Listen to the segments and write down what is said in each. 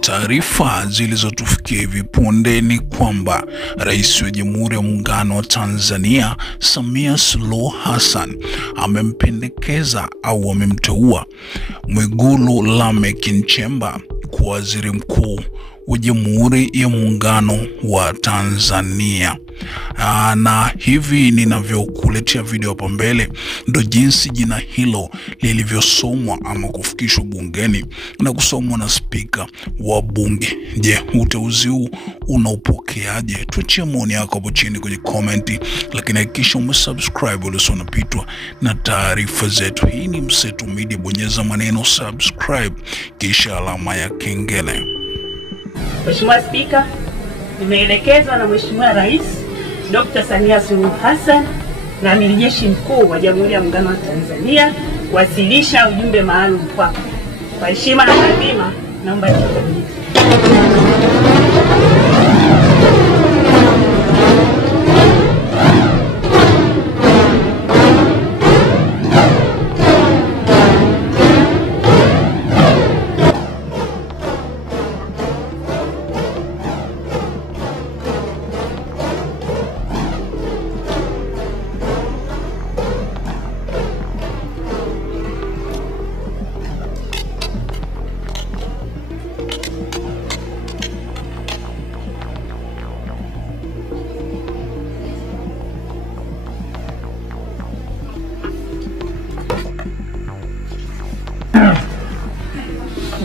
Taarifa zilizotufikia hivi punde ni kwamba Rais wa Jamhuri ya Muungano wa Tanzania Samia Suluhu Hassan amempendekeza au amemteua Mwigulu Lameck Nchemba kuwa Waziri Mkuu wa Jamhuri ya Muungano wa Tanzania. Na hivi ninavyokuletea video hapa mbele ndo jinsi jina hilo lilivyosomwa ama kufikishwa bungeni na kusomwa na spika wa bunge. Je, uteuzi huu unaupokeaje? Tuachie maoni yako hapo chini kwenye comment, lakini hakikisha umesubscribe ili usipitwe na taarifa zetu. Hii ni Mseto Media, bonyeza maneno subscribe kisha alama ya kengele. Mheshimiwa Spika, nimeelekezwa na Mheshimiwa Rais Dr. Samia Suluhu Hassan na Amiri Jeshi Mkuu wa Jamhuri ya Muungano wa Tanzania kuwasilisha ujumbe maalum kwako. Kwa heshima na taadhima, naomba nikabidhi.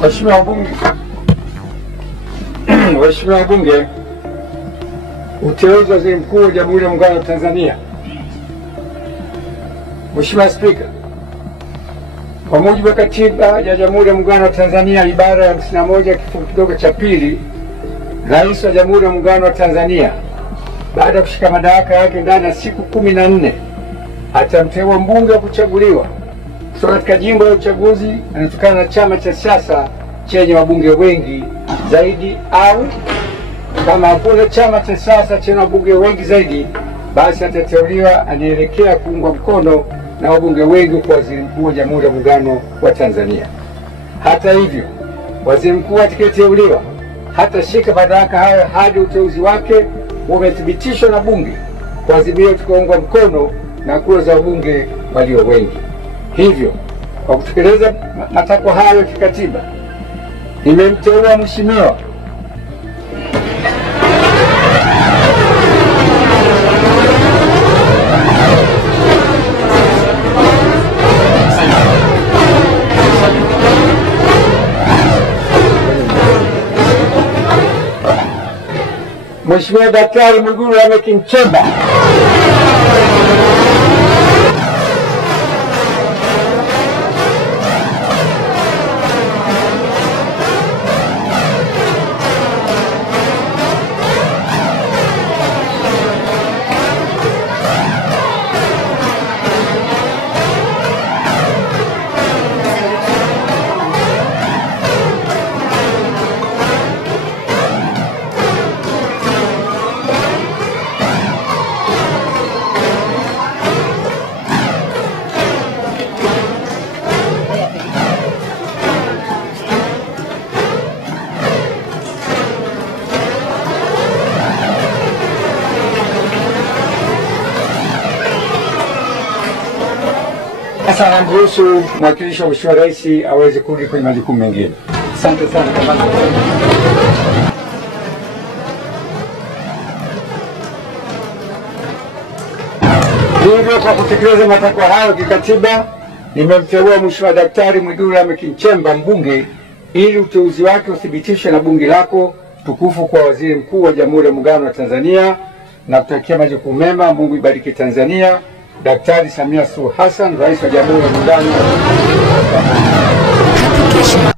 Waheshimiwa wabunge, uteuzi wa Waziri Mkuu wa Jamhuri ya Muungano wa Tanzania. Mheshimiwa Spika, kwa mujibu wa Katiba ya Jamhuri ya Muungano wa Tanzania ibara ya 51 kifungu kidogo cha pili, Rais wa Jamhuri ya Muungano wa Tanzania baada ya kushika madaraka yake ndani ya siku 14 atamteua mbunge wa kuchaguliwa kutoka katika jimbo la uchaguzi anatokana na chama cha siasa chenye wabunge wengi zaidi, au kama hakuna chama cha siasa chenye wabunge wengi zaidi, basi atateuliwa anaelekea kuungwa mkono na wabunge wengi kwa Waziri Mkuu wa Jamhuri ya Muungano wa Tanzania. Hata hivyo, Waziri Mkuu atakayeteuliwa hatashika madaraka hayo hadi uteuzi wake umethibitishwa na bunge kwa azimio tukaungwa mkono na kura za wabunge walio wengi. Hivyo, kwa kutekeleza matakwa hayo ya kikatiba, nimemteua Mheshimiwa Daktari Mwigulu Lameck Nchemba sasa namruhusu mwakilishi wa Mheshimiwa Rais aweze kurudi kwenye majukumu mengine. Asante sana kamanda. Hivyo, kwa kutekeleza matakwa hayo kikatiba, nimemteua Mheshimiwa Daktari Mwigulu Lameck Nchemba mbunge ili uteuzi wake uthibitishwe na bunge lako tukufu kwa Waziri Mkuu wa Jamhuri ya Muungano wa Tanzania, na kutakia majukumu mema. Mungu ibariki Tanzania. Daktari Samia Suluhu Hassan, Rais wa Jamhuri ya Muungano.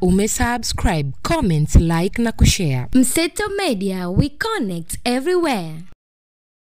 Umesubscribe, comment, like na kushare. Mseto Media, we connect everywhere.